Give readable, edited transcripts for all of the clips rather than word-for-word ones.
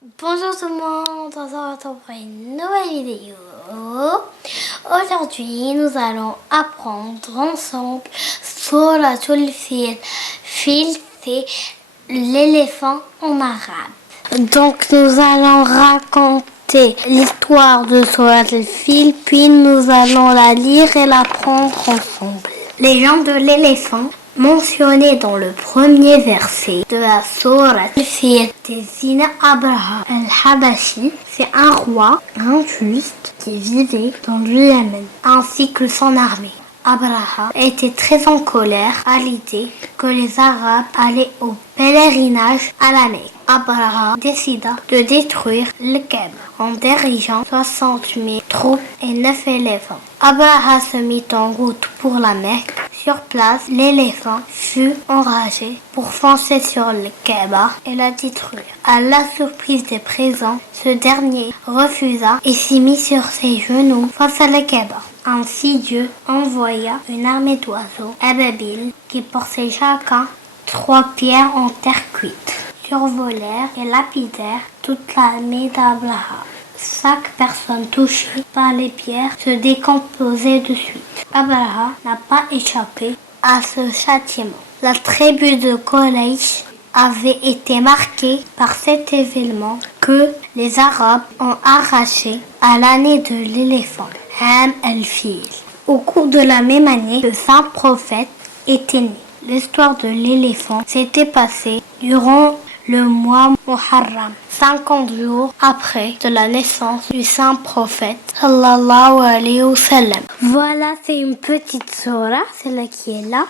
Bonjour tout le monde, on se retrouve pour une nouvelle vidéo. Aujourd'hui, nous allons apprendre ensemble Souratul Fil. Fil, c'est l'éléphant en arabe. Donc, nous allons raconter l'histoire de Souratul Fil, puis nous allons la lire et l'apprendre ensemble. Les gens de l'éléphant mentionné dans le premier verset de la sourate Al-Fil désigne Abraha al-Habashi. C'est un roi injuste qui vivait dans le Yémen, ainsi que son armée. Abraha était très en colère à l'idée que les Arabes allaient au pèlerinage à la Mecque. Abraha décida de détruire le Kaaba en dirigeant 60 000 troupes et 9 éléphants. Abraha se mit en route pour la Mecque. Sur place, l'éléphant fut enragé pour foncer sur le Kaaba et la détruire. À la surprise des présents, ce dernier refusa et s'y mit sur ses genoux face à le Kaaba. Ainsi Dieu envoya une armée d'oiseaux ababiles qui portaient chacun 3 pierres en terre cuite. Survolèrent et lapidèrent toute l'armée d'Abraha. Chaque personne touchée par les pierres se décomposait de suite. Abraha n'a pas échappé à ce châtiment. La tribu de Quraysh avait été marquée par cet événement que les Arabes ont arraché à l'année de l'éléphant, Am al-Fil. Au cours de la même année, le saint prophète était né. L'histoire de l'éléphant s'était passée durant le mois Muharram, 50 jours après de la naissance du saint prophète sallallahu alayhi wa sallam. Voilà, c'est une petite sourate, celle qui est là,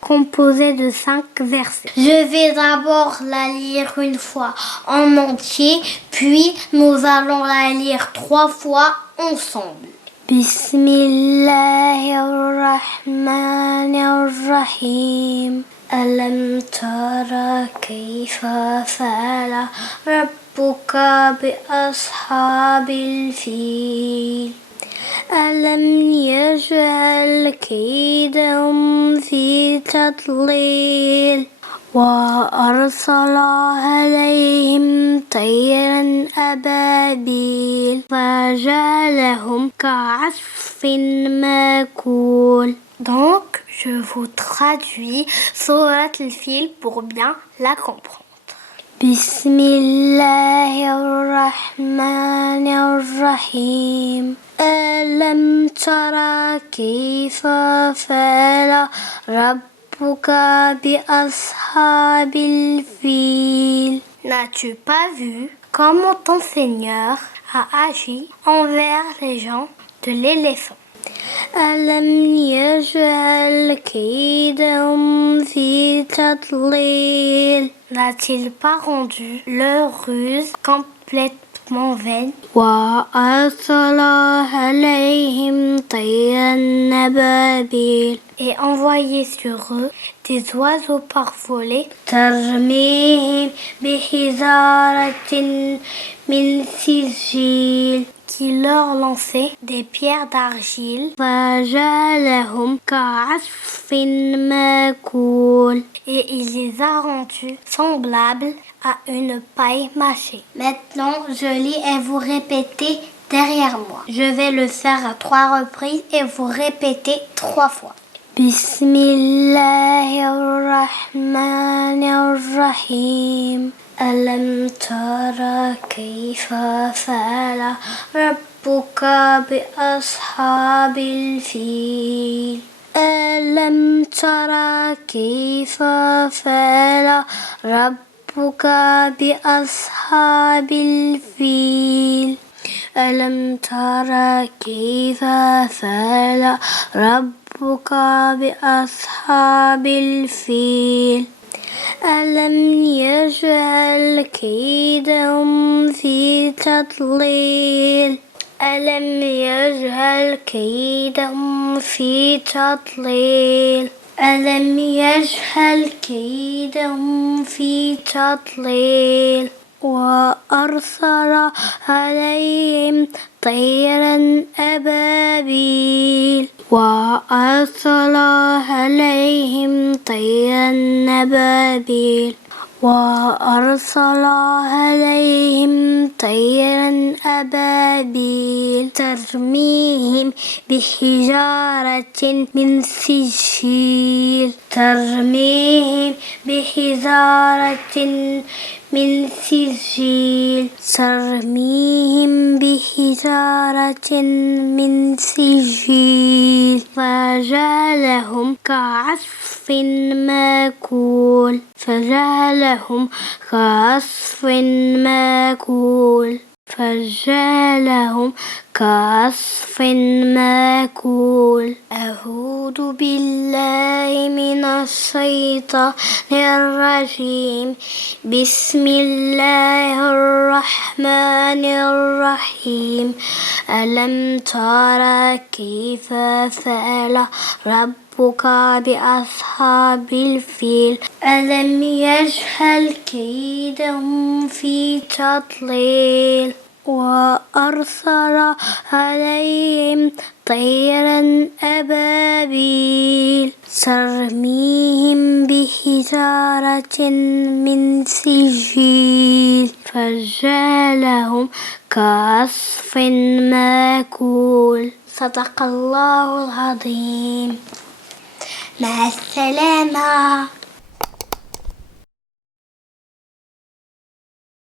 composée de 5 versets. Je vais d'abord la lire une fois en entier, puis nous allons la lire 3 fois ensemble. Bismillahirrahmanirrahim. ألم تر كيف فعل ربك بأصحاب الفيل ألم يجعل كيدهم في تضليل وأرسل عليهم طيرا أبابيل فجعلهم كعصف مأكول. Donc, je vous traduis Sourate Al-Fil pour bien la comprendre. Bismillahirrahmanirrahim. Alam tara kayfa fa'ala rabbuka bi ashabil fil. N'as-tu pas vu comment ton Seigneur a agi envers les gens de l'éléphant? ألم يجعل كيدهم في تضليل. N'a-t-il pas rendu leur ruse complètement vaine? وأرسل عليهم طيرا أبابيل. Et envoyé sur eux des oiseaux parvolés. ترميهم بحجارة من سجيل. Qui leur lançait des pierres d'argile. Et il les a rendus semblables à une paille mâchée. Maintenant, je lis et vous répétez derrière moi. Je vais le faire à 3 reprises et vous répétez 3 fois. Bismillahirrahmanirrahim. ألم تر كيف فعل ربك بأصحاب الفيل ألم تر كيف فعل ربك بأصحاب الفيل ألم تر كيف فعل ربك بأصحاب الفيل ألم يجعل كيدهم في تضليل ألم يجعل كيدهم في تضليل ألم يجعل كيدهم في تضليل وأرسل عليهم طيرا أبابيل وأرسل عليهم طيرا أبابيل وأرسل عليهم طيرا أبابيل ترميهم بحجارة من سجيل ترميهم بحجارة من سجيل ترميهم بحجارة من سجيل فجعلهم كعصف مأكول فجعلهم كعصف مأكول فجعلهم كعصف مأكول أعوذ بالله من الشيطان الرجيم بسم الله الرحمن الرحيم ألم تر كيف فعل ربك بأصحاب الفيل ألم يجعل كيدهم في تضليل وأرسل عليهم طيرا أبابيل ترميهم بحجارة من سجيل فجعلهم كعصف مأكول صدق الله العظيم. مع السلامة.